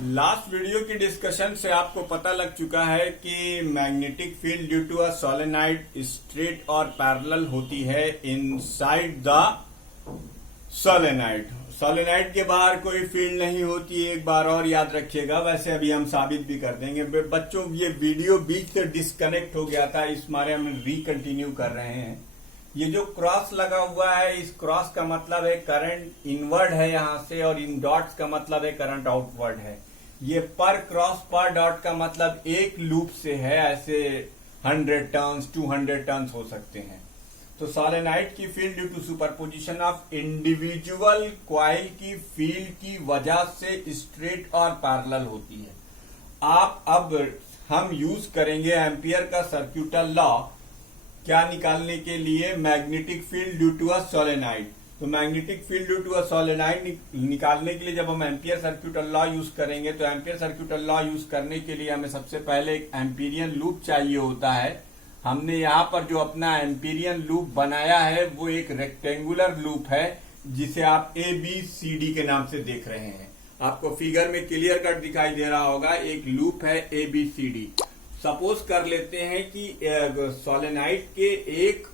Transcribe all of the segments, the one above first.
Last video की discussion से आपको पता लग चुका है कि magnetic field due to a solenoid straight और पैरेलल होती है इनसाइड द सोलेनॉइड। सोलेनॉइड के बाहर कोई फील्ड नहीं होती है, एक बार और याद रखिएगा। वैसे अभी हम साबित भी कर देंगे। बच्चों, ये वीडियो बीच से डिस्कनेक्ट हो गया था, इस मारे हम रिकंटिन्यू कर रहे हैं। ये जो क्रॉस लगा हुआ है, इस क्रॉस का मतलब है करंट इनवर्ड है यहां से, और इन डॉट्स का मतलब है करंट आउटवर्ड है। ये पर क्रॉस पर डॉट का मतलब एक लूप से है, ऐसे 100 टर्न्स 200 टर्न्स हो सकते हैं। तो सोलेनॉइड की field due to superposition of individual coil की फील्ड की वजह से स्ट्रेट और पैरेलल होती है। अब हम यूज करेंगे एम्पियर का सर्क्यूटल लॉ क्या निकालने के लिए, magnetic field due to a solenoid. तो magnetic field due to a solenoid निकालने के लिए जब हम एम्पियर सर्क्यूटल लॉ यूज करेंगे, तो एम्पियर सर्क्यूटल लॉ यूज करने के लिए हमें सबसे पहले एक एम्पीरियन लूप चाहिए होता है। हमने यहाँ पर जो अपना एम्पीरियन लूप बनाया है वो एक रेक्टेंगुलर लूप है, जिसे आप ABCD के नाम से देख रहे हैं। आपको फिगर में क्लियर कट दिखाई दे रहा होगा, एक लूप है ABCD। सपोज कर लेते हैं कि सोलेनॉइड के एक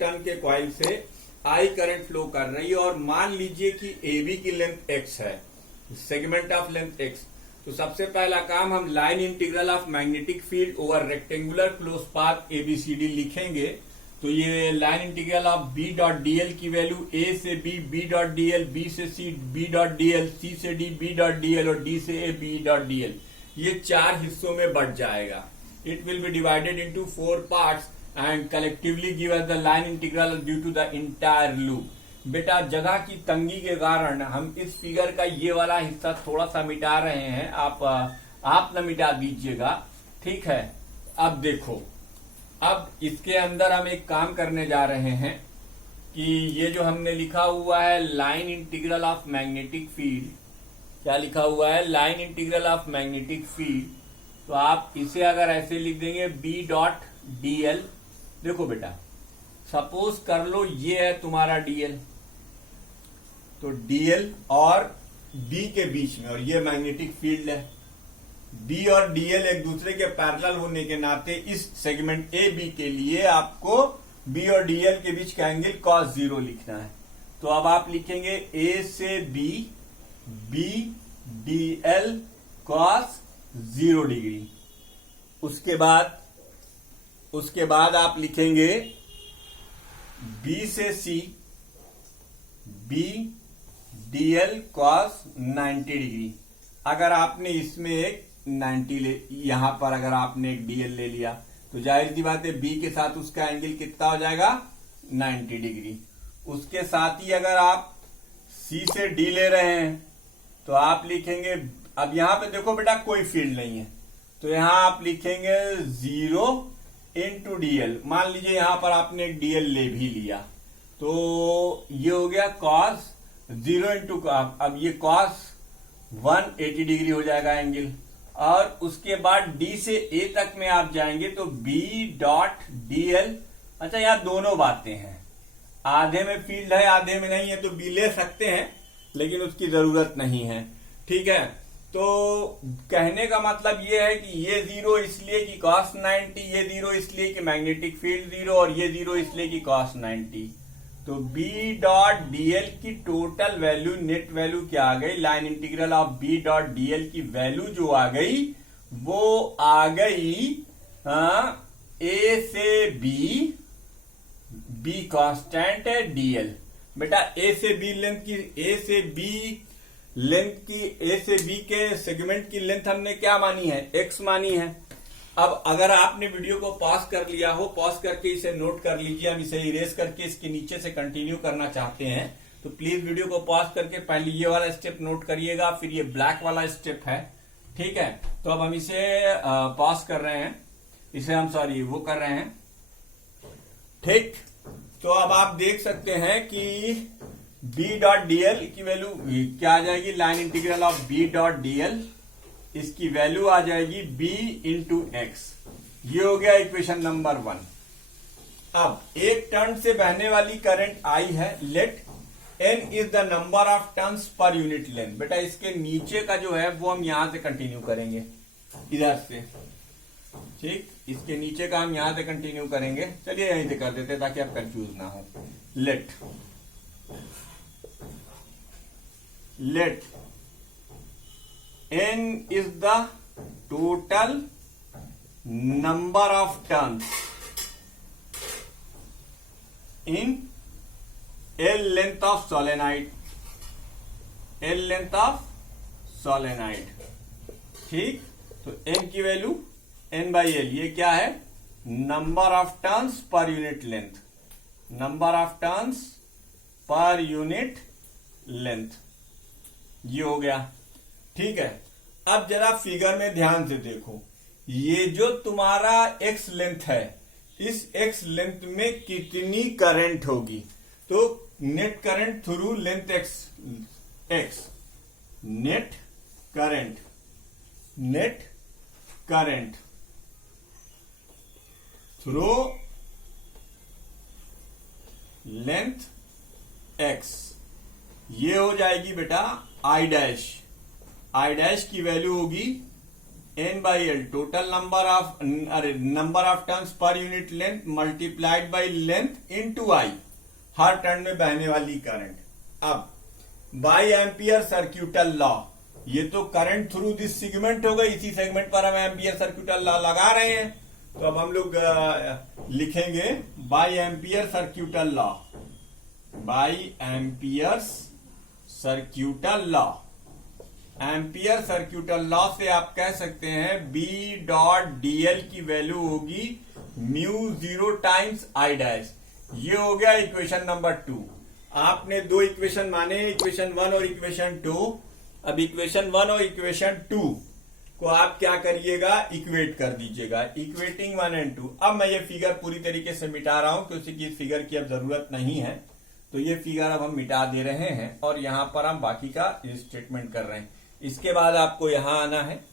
टर्न के कॉइल से I करंट फ्लो कर रही है, और मान लीजिए कि AB की लेंथ x है, सेगमेंट ऑफ लेंथ x। तो सबसे पहला काम, हम line integral of magnetic field over rectangular close path ABCD लिखेंगे। तो ये line integral of B dot dl की वैल्यू A से B, B dot dl, B से C, B dot dl, C से D, B डॉट dl और D से A, B dot dl, ये 4 हिस्सों में बढ़ जाएगा। It will be divided into 4 parts and collectively give us the line integral due to the entire loop. बेटा, जगह की तंगी के कारण हम इस फिगर का ये वाला हिस्सा थोड़ा सा मिटा रहे हैं, आप न मिटा दीजिएगा, ठीक है। अब देखो, अब इसके अंदर हम एक काम करने जा रहे हैं कि ये जो हमने लिखा हुआ है line integral of magnetic field, क्या लिखा हुआ है, line integral of magnetic field. तो आप इसे अगर ऐसे लिख देंगे B डॉट dl। देखो बेटा, सपोज कर लो ये है तुम्हारा dl, तो dl और B के बीच में, और ये मैग्नेटिक फील्ड है। B और dl एक दूसरे के पैरेलल होने के नाते इस सेगमेंट AB के लिए आपको B और dl के बीच का एंगल cos 0 लिखना है। तो अब आप लिखेंगे A से B dl cos 0 डिग्री। उसके बाद आप लिखेंगे B से C B dl cos 90 degree. अगर आपने इसमें एक 90 यहां पर अगर आपने एक dl ले लिया, तो जाहिर सी बात है B के साथ उसका एंगल कितना हो जाएगा, 90 डिग्री। उसके साथ ही अगर आप C से D ले रहे हैं, तो आप लिखेंगे, अब यहां पे देखो बेटा कोई फील्ड नहीं है, तो यहां आप लिखेंगे 0 इंटू dl। मान लीजिए यहां पर आपने एक dl ले भी लिया, तो ये हो गया cos 0 इंटू, अब ये cos 180 डिग्री हो जाएगा एंगल। और उसके बाद D से A तक में आप जाएंगे तो B डॉट dl। अच्छा, यहां दोनों बातें हैं, आधे में फील्ड है आधे में नहीं है, तो B ले सकते हैं, लेकिन उसकी जरूरत नहीं है, ठीक है। तो कहने का मतलब ये है कि ये 0 इसलिए कि cos 90, ये 0 इसलिए कि मैग्नेटिक फील्ड 0, और ये 0 इसलिए कि cos 90। तो B डॉट dl की टोटल वैल्यू, नेट वैल्यू क्या आ गई, line integral of B dot dl की वैल्यू जो आ गई, वो आ गई A से B कांस्टेंट है dl। बेटा A से B के सेगमेंट की लेंथ हमने क्या मानी है, x मानी है। अब अगर आपने वीडियो को पॉज कर लिया हो, पॉज करके इसे नोट कर लीजिए। हम इसे इरेज करके इसके नीचे से कंटिन्यू करना चाहते हैं, तो प्लीज वीडियो को पॉज करके पहले ये वाला स्टेप नोट करिएगा, फिर ये ब्लैक वाला स्टेप है, ठीक है। तो अब हम इसे पॉज कर रहे हैं, इसे हम वो कर रहे हैं, ठीक। तो अब आप देख सकते हैं कि B डॉट dl की वैल्यू क्या आ जाएगी, line integral of B dot dl, इसकी वैल्यू आ जाएगी B इंटू एक्स। ये हो गया इक्वेशन नंबर 1। अब एक टर्न से बहने वाली करंट I है, let n is the number of turns per unit length. बेटा इसके नीचे का जो है वो हम यहां से कंटिन्यू करेंगे, इधर से, ठीक। इसके नीचे का हम यहां से कंटिन्यू करेंगे। चलिए यहीं से कर देते ताकि आप कंफ्यूज ना हो। Let n is the total number of turns in L length of solenoid, L length of solenoid, ठीक। तो n की वैल्यू n/L, ये क्या है? Number of turns per unit length, number of turns per unit length, ये हो गया, ठीक है। अब जरा फिगर में ध्यान से देखो, ये जो तुम्हारा x लेंथ है, इस x लेंथ में कितनी करंट होगी? तो net current through length x, net current through length x, ये हो जाएगी बेटा I डैश की वैल्यू होगी n/L, total number of turns per unit length multiplied by length into I, her turn में बहने वाली करंट। अब बाई एम्पियर सर्क्यूटल लॉ, ये तो करंट थ्रू दिस सेगमेंट होगा, इसी सेगमेंट पर हम एम्पियर सर्क्यूटल लॉ लगा रहे हैं, तो अब हम लोग लिखेंगे by ampere सर्क्यूटल law, by ampere सर्क्यूटल law. Ampere सर्क्यूटल law से आप कह सकते हैं B डॉट DL की वैल्यू होगी μ0 टाइम्स I डैश। ये हो गया इक्वेशन नंबर 2। आपने दो इक्वेशन माने, इक्वेशन 1 और इक्वेशन 2। अब इक्वेशन 1 और इक्वेशन 2 को आप क्या करिएगा, इक्वेट कर दीजिएगा, इक्वेटिंग 1 एंड 2। अब मैं ये फिगर पूरी तरीके से मिटा रहा हूं क्योंकि इस फिगर की अब जरूरत नहीं है, तो ये फिगर अब हम मिटा दे रहे हैं और यहां पर हम बाकी का स्टेटमेंट कर रहे हैं। इसके बाद आपको यहां आना है,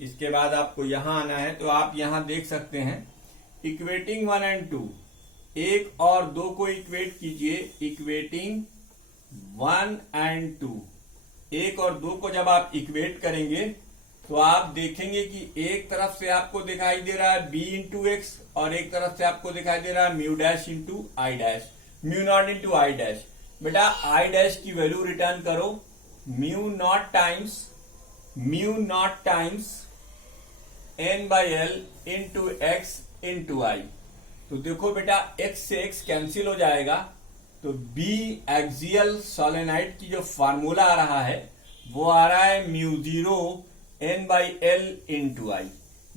इसके बाद आपको यहां आना है, तो आप यहां देख सकते हैं इक्वेटिंग 1 एंड 2, 1 और 2 को इक्वेट कीजिए, इक्वेटिंग 1 एंड 2। 1 और 2 को जब आप इक्वेट करेंगे तो आप देखेंगे कि एक तरफ से आपको दिखाई दे रहा है B इंटू एक्स और एक तरफ से आपको दिखाई दे रहा है mu dash into i dash, mu naught into i dash. बेटा आई डैश की वैल्यू रिटर्न करो, mu naught times n/L into x into i. तो देखो बेटा x से x कैंसिल हो जाएगा, तो B एक्सियल सोलेनाइड की जो फार्मूला आ रहा है वो आ रहा है μ0 n/L इंटू आई।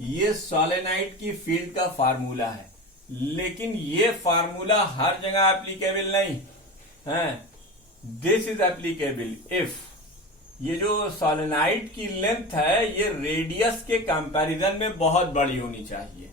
ये सोलेनाइड की फील्ड का फार्मूला है, लेकिन ये फार्मूला हर जगह एप्लीकेबल नहीं है। दिस इज एप्लीकेबल इफ ये जो सोलेनाइड की लेंथ है ये रेडियस के कंपैरिजन में बहुत बड़ी होनी चाहिए।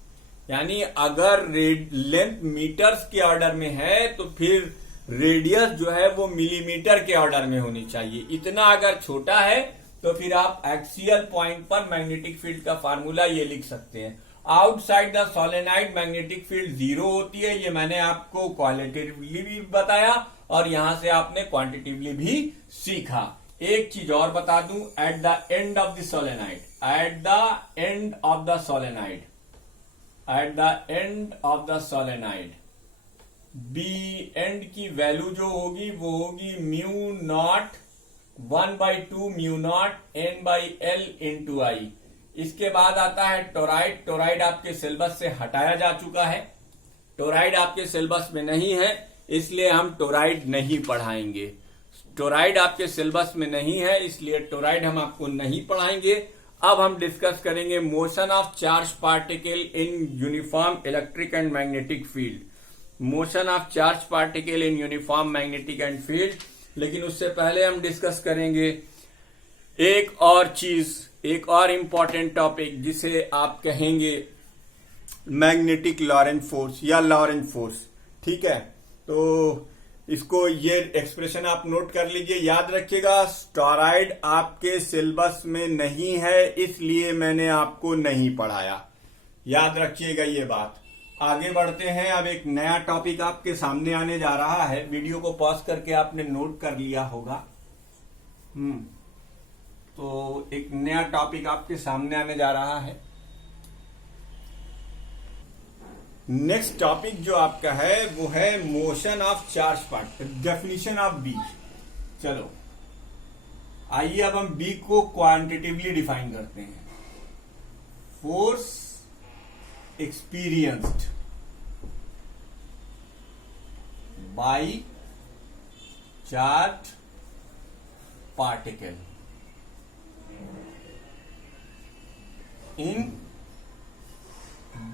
यानी अगर लेंथ मीटर्स के ऑर्डर में है तो फिर रेडियस जो है वो मिलीमीटर के ऑर्डर में होनी चाहिए। इतना अगर छोटा है तो फिर आप एक्सियल पॉइंट पर मैग्नेटिक फील्ड का फार्मूला ये लिख सकते हैं। Outside the solenoid magnetic field 0 होती है, ये मैंने आपको क्वालिटेटिवली भी बताया और यहां से आपने क्वांटिटिवली भी सीखा। एक चीज और बता दूं, at the end of the solenoid, at the end of the solenoid, at the end of the solenoid B end की वैल्यू जो होगी वो होगी mu naught 1/2 mu naught n/L into i. इसके बाद आता है टोराइड। टोराइड आपके सिलेबस से हटाया जा चुका है, टोराइड आपके सिलेबस में नहीं है, इसलिए हम टोराइड नहीं पढ़ाएंगे। टोराइड आपके सिलेबस में नहीं है इसलिए टोराइड हम आपको नहीं पढ़ाएंगे। अब हम डिस्कस करेंगे motion of charge particle in uniform electric and magnetic field, motion of charge particle in uniform magnetic and field. लेकिन उससे पहले हम डिस्कस करेंगे एक और चीज, एक और इंपॉर्टेंट टॉपिक जिसे आप कहेंगे मैग्नेटिक लॉरेंट फोर्स या लॉरेंट फोर्स। ठीक है, तो इसको ये एक्सप्रेशन आप नोट कर लीजिए, याद रखिएगा। टोराइड आपके सिलेबस में नहीं है इसलिए मैंने आपको नहीं पढ़ाया, याद रखिएगा ये बात। आगे बढ़ते हैं। अब एक नया टॉपिक आपके सामने आने जा रहा है। वीडियो को पॉज करके आपने नोट कर लिया होगा। तो एक नया टॉपिक आपके सामने आने जा रहा है। नेक्स्ट टॉपिक जो आपका है वो है motion of charge particle, definition of B. चलो आइए अब हम बी को क्वांटिटिवली डिफाइन करते हैं। Force experienced by charged particle in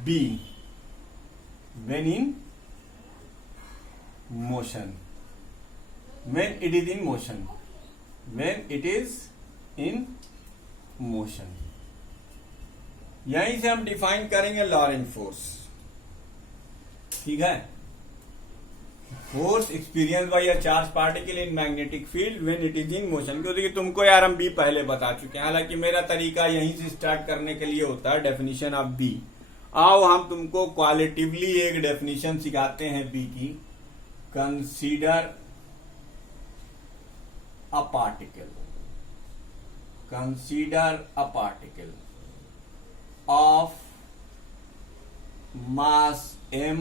B when in motion, when it is in motion, when it is in motion। यहीं से हम डिफाइन करेंगे लॉरेंट फोर्स। ठीक है, force experience by a charge particle in magnetic field when it is in motion. क्योंकि तुमको यार हम बी पहले बता चुके हैं, हालांकि मेरा तरीका यहीं से स्टार्ट करने के लिए होता है डेफिनेशन ऑफ बी। आओ हम तुमको क्वालिटिवली एक डेफिनेशन सिखाते हैं बी की। Consider a particle, consider a particle of mass m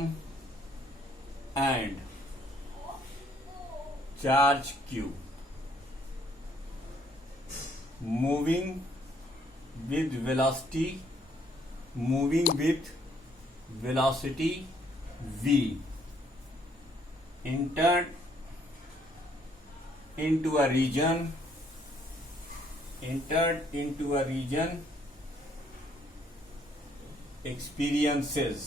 and charge q moving with velocity v entered into a region experiences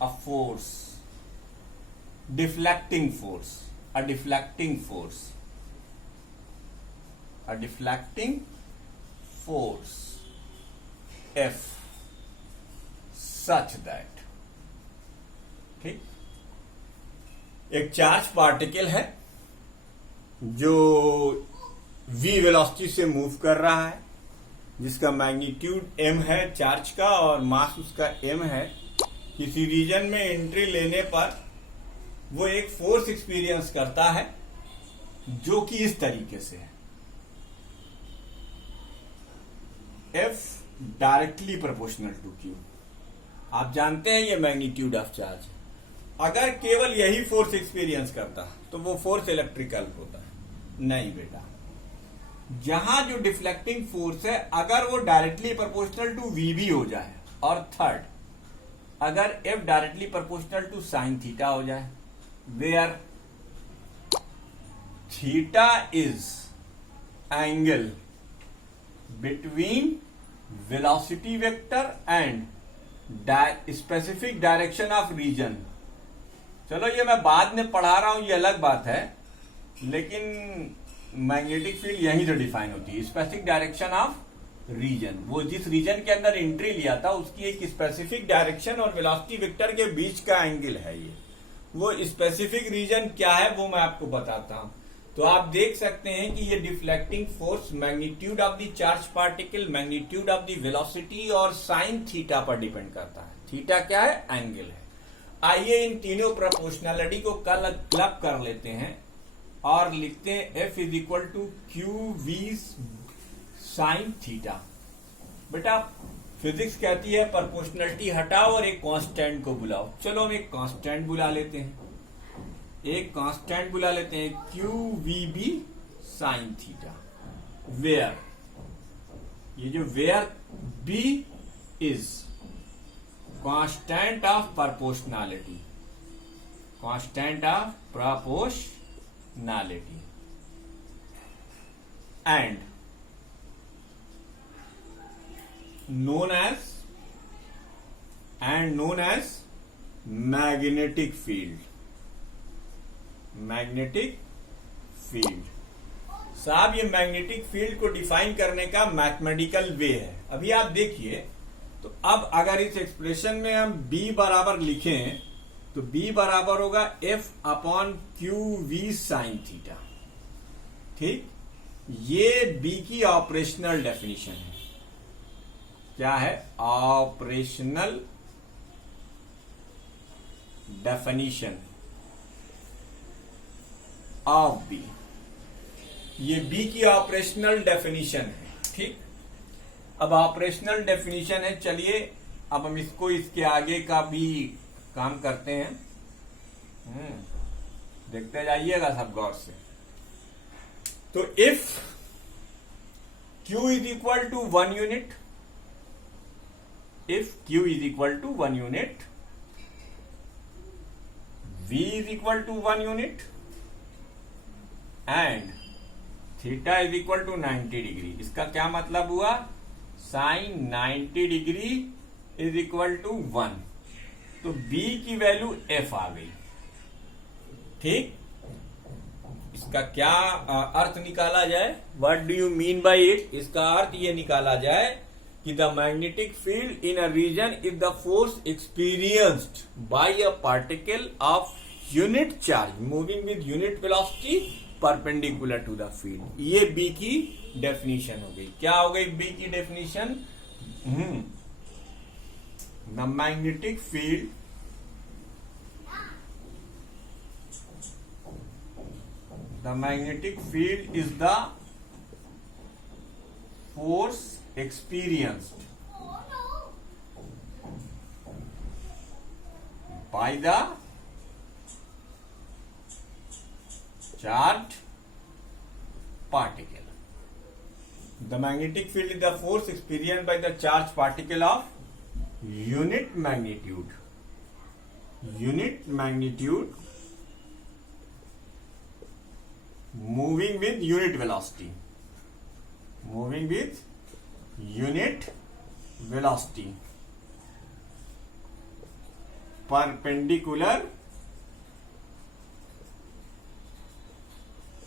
a force, deflecting force, a deflecting force F such that, ठीक, एक charge particle है जो v velocity से move कर रहा है, जिसका magnitude m है चार्ज का और मास उसका m है। किसी रीजन में एंट्री लेने पर वो एक फोर्स एक्सपीरियंस करता है जो कि इस तरीके से है, F directly proportional to Q। आप जानते हैं ये मैग्नीट्यूड ऑफ चार्ज। अगर केवल यही फोर्स एक्सपीरियंस करता तो वो फोर्स इलेक्ट्रिकल होता है। नहीं बेटा, जहां जो डिफ्लेक्टिंग फोर्स है अगर वो डायरेक्टली प्रोपोर्शनल टू वी भी हो जाए, और थर्ड अगर F directly proportional to sine theta हो जाए, where theta is angle between velocity vector and specific direction of region. चलो ये मैं बाद में पढ़ा रहा हूं, ये अलग बात है, लेकिन मैग्नेटिक फील्ड यहीं से डिफाइन होती है। स्पेसिफिक डायरेक्शन ऑफ रीजन, वो जिस रीजन के अंदर एंट्री लिया था उसकी एक स्पेसिफिक डायरेक्शन और वेलोसिटी वेक्टर के बीच का एंगल है ये। वो स्पेसिफिक रीजन क्या है वो मैं आपको बताता हूं। तो आप देख सकते हैं कि ये deflecting force magnitude of the charge particle, magnitude of the velocity और साइन थीटा पर डिपेंड करता है। थीटा क्या है? एंगल है। आइए इन तीनों प्रोपोर्शनलिटी को क्लब कर लेते हैं और लिखते हैं F is equal to Q V sine theta. बेटा फिजिक्स कहती है प्रोपोर्शनलिटी हटाओ और एक कांस्टेंट को बुलाओ। चलो हम एक कांस्टेंट बुला लेते हैं, Q V B sine theta, where ये जो where B is constant of proportionality, and known as magnetic field। साहब ये मैग्नेटिक फील्ड को डिफाइन करने का मैथमेटिकल वे है। अभी आप देखिए, तो अब अगर इस एक्सप्रेशन में हम B बराबर लिखें तो B बराबर होगा F upon Q V sine theta. ठीक, ये B की ऑपरेशनल डेफिनेशन है। क्या है? Operational definition of B. ये बी की ऑपरेशनल डेफिनेशन है। ठीक, अब ऑपरेशनल डेफिनेशन है, चलिए अब हम इसको इसके आगे का भी काम करते हैं। देखते जाइएगा सब गौर से। तो if Q is equal to 1 unit, if Q is equal to 1 unit, V is equal to 1 unit and theta is equal to 90 degree. इसका क्या मतलब हुआ? Sine 90 degree is equal to 1। तो B की वैल्यू F आ गई। ठीक, इसका क्या अर्थ निकाला जाए? What do you mean by it? इसका अर्थ ये निकाला जाए कि the magnetic field in a region is the force experienced by a particle of unit charge moving with unit velocity perpendicular to the field. ये बी की definition हो गई। क्या हो गई बी की definition? The magnetic field is the force experienced by the charged particle. The magnetic field is the force experienced by the charged particle of unit magnitude. Unit magnitude moving with unit velocity. Moving with unit velocity perpendicular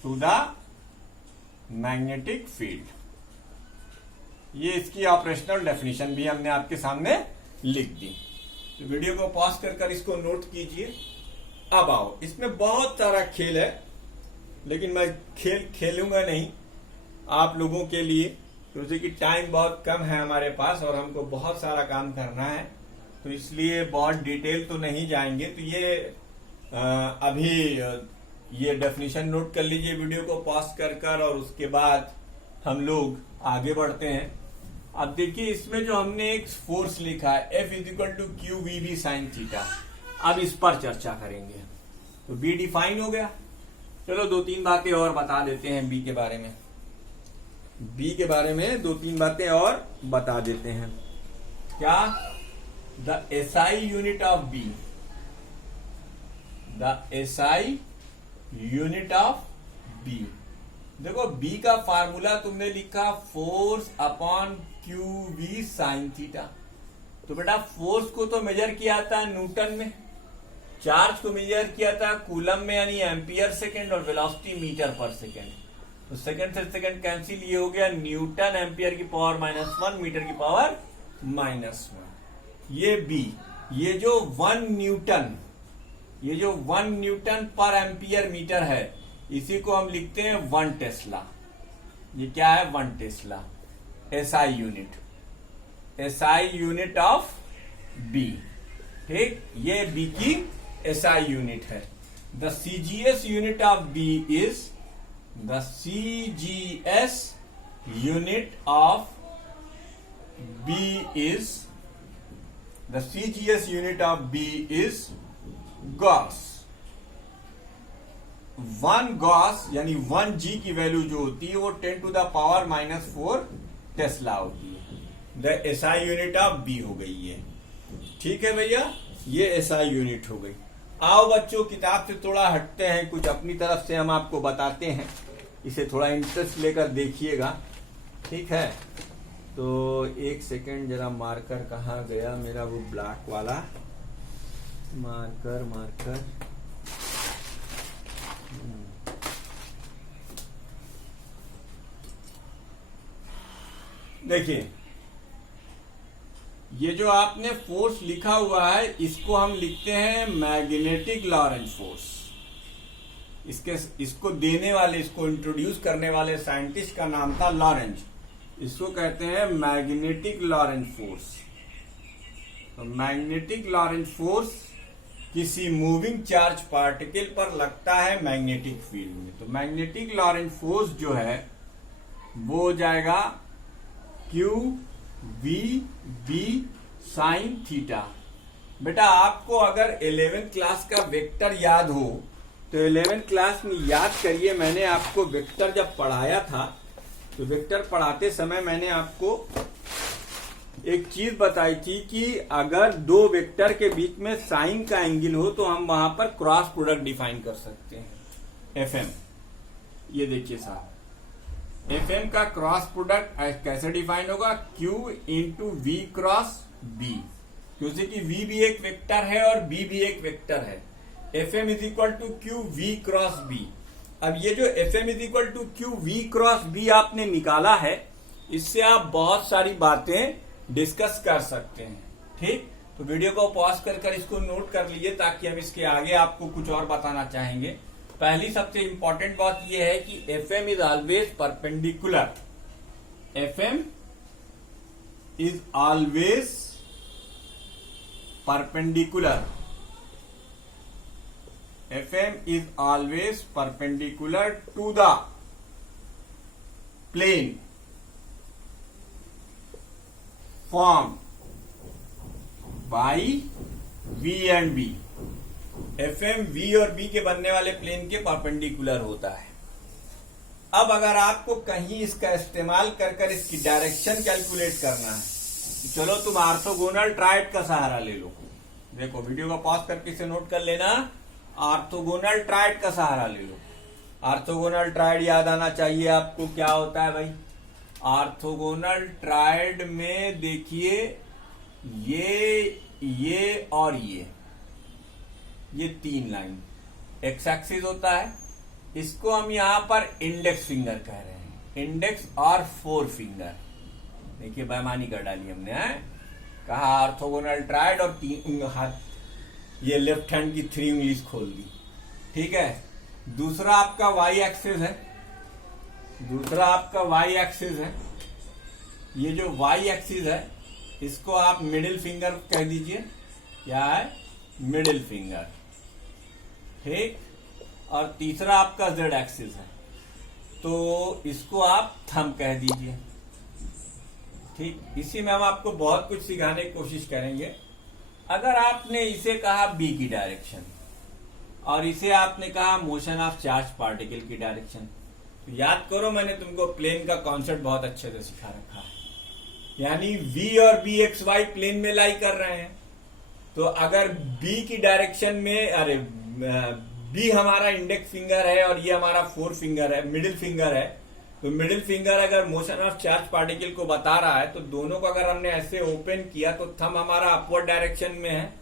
to the magnetic field. ये इसकी operational definition भी हमने आपके सामने लिख दी। तो video को pause कर इसको नोट कीजिए। अब आओ, इसमें बहुत सारा खेल है, लेकिन मैं खेलूंगा नहीं आप लोगों के लिए, क्योंकि कि टाइम बहुत कम है हमारे पास और हमको बहुत सारा काम करना है, तो इसलिए बहुत डिटेल तो नहीं जाएंगे। तो ये अभी ये डेफिनेशन नोट कर लीजिए वीडियो को पॉज कर और उसके बाद हम लोग आगे बढ़ते हैं। अब देखिए, इसमें जो हमने एक फोर्स लिखा है F is equal to Q V B sine theta, अब इस पर चर्चा करेंगे। तो बी डिफाइन हो गया। चलो 2-3 बातें और बता देते हैं बी के बारे में। बी के बारे में 2-3 बातें और बता देते हैं। क्या? The SI unit of B, the SI unit of B. देखो, बी का फार्मूला तुमने लिखा force upon Q V sine theta. तो बेटा फोर्स को तो मेजर किया था न्यूटन में, चार्ज को मेजर किया था कूलम में यानी एम्पियर सेकेंड, और वेलोसिटी मीटर पर सेकेंड। तो सेकेंड से सेकेंड कैंसिल, ये हो गया न्यूटन एम्पियर की पावर -1 मीटर की पावर -1। ये बी, ये जो 1 न्यूटन पर एम्पियर मीटर है, इसी को हम लिखते हैं 1 टेस्ला। ये क्या है? 1 tesla SI unit, SI unit of B. ठीक, ये बी की एसआई यूनिट है। The CGS unit of B is, the CGS unit of B is, the CGS unit of B is gauss. 1 gauss यानी 1 जी की value जो होती है वो 10 टू द पावर -4 टेस्ला होती है। The SI unit of B हो गई ये। ठीक है भैया, ये एसआई यूनिट हो गई। आओ बच्चों, किताब से थोड़ा हटते हैं, कुछ अपनी तरफ से हम आपको बताते हैं, इसे थोड़ा इंटरेस्ट लेकर देखिएगा। ठीक है, तो एक सेकेंड, जरा मार्कर कहाँ गया मेरा, वो ब्लैक वाला मार्कर। देखिए, ये जो आपने फोर्स लिखा हुआ है, इसको हम लिखते हैं मैग्नेटिक लॉरेंज फोर्स। इसको देने वाले, इसको इंट्रोड्यूस करने वाले साइंटिस्ट का नाम था लॉरेंज। इसको कहते हैं मैग्नेटिक लॉरेंट फोर्स। तो मैग्नेटिक लॉरेंट फोर्स किसी मूविंग चार्ज पार्टिकल पर लगता है मैग्नेटिक फील्ड में। तो मैग्नेटिक लॉरेंट फोर्स जो है वो हो जाएगा Q V B sine theta. बेटा आपको अगर 11th क्लास का वेक्टर याद हो तो 11th क्लास में याद करिए, मैंने आपको वेक्टर जब पढ़ाया था तो वेक्टर पढ़ाते समय मैंने आपको एक चीज बताई थी कि अगर दो वेक्टर के बीच में साइन का एंगल हो तो हम वहां पर क्रॉस प्रोडक्ट डिफाइन कर सकते हैं, एफएम। ये देखिए साहब, एफएम का क्रॉस प्रोडक्ट कैसे डिफाइन होगा, Q into V cross B, क्योंकि कि वी भी एक वेक्टर है और बी भी एक वेक्टर है। FM is equal to Q V cross B. अब ये जो FM is equal to Q V cross B आपने निकाला है, इससे आप बहुत सारी बातें डिस्कस कर सकते हैं। ठीक, तो वीडियो को पॉज कर इसको नोट कर लीजिए ताकि हम इसके आगे आपको कुछ और बताना चाहेंगे। पहली सबसे इंपॉर्टेंट बात यह है कि FM is always perpendicular. FM is always perpendicular. FM is always perpendicular to the plane formed by V and B। FM V और B के बनने वाले प्लेन के परपेंडिकुलर होता है। अब अगर आपको कहीं इसका इस्तेमाल कर इसकी डायरेक्शन कैलकुलेट करना है तो चलो तुम ऑर्थोगोनल ट्रायड का सहारा ले लो। देखो वीडियो को पॉज करके इसे नोट कर लेना, ऑर्थोगोनल ट्रायड का सहारा ले लो। ऑर्थोगोनल ट्रायड याद आना चाहिए आपको, क्या होता है भाई। ऑर्थोगोनल ट्रायड में देखिए ये और ये तीन लाइन एक्स एक्सिस होता है। इसको हम यहां पर इंडेक्स फिंगर कह रहे हैं, इंडेक्स और फोर फिंगर। देखिए बेईमानी कर डाली हमने, कहा ऑर्थोगोनल ट्रायड और तीन हाथ, ये लेफ्ट हैंड की 3 उंगलीज खोल दी। ठीक है, दूसरा आपका वाई एक्सिस है, दूसरा आपका वाई एक्सिस है। ये जो वाई एक्सिस है इसको आप मिडिल फिंगर कह दीजिए, क्या है, मिडिल फिंगर। ठीक, और तीसरा आपका जेड एक्सिस है तो इसको आप थंब कह दीजिए। ठीक, इसी में हम आपको बहुत कुछ सिखाने की कोशिश करेंगे। अगर आपने इसे कहा बी की डायरेक्शन और इसे आपने कहा मोशन ऑफ चार्ज पार्टिकल की डायरेक्शन, तो याद करो मैंने तुमको प्लेन का कॉन्सेप्ट बहुत अच्छे से सिखा रखा है। यानी V और बी एक्स वाई प्लेन में लाई कर रहे हैं, तो अगर B की डायरेक्शन में, अरे B हमारा इंडेक्स फिंगर है और ये हमारा फोर फिंगर है, मिडिल फिंगर है, तो मिडिल फिंगर अगर मोशन ऑफ चार्ज पार्टिकल को बता रहा है तो दोनों को अगर हमने ऐसे ओपन किया तो थंब हमारा अपवर्ड डायरेक्शन में है,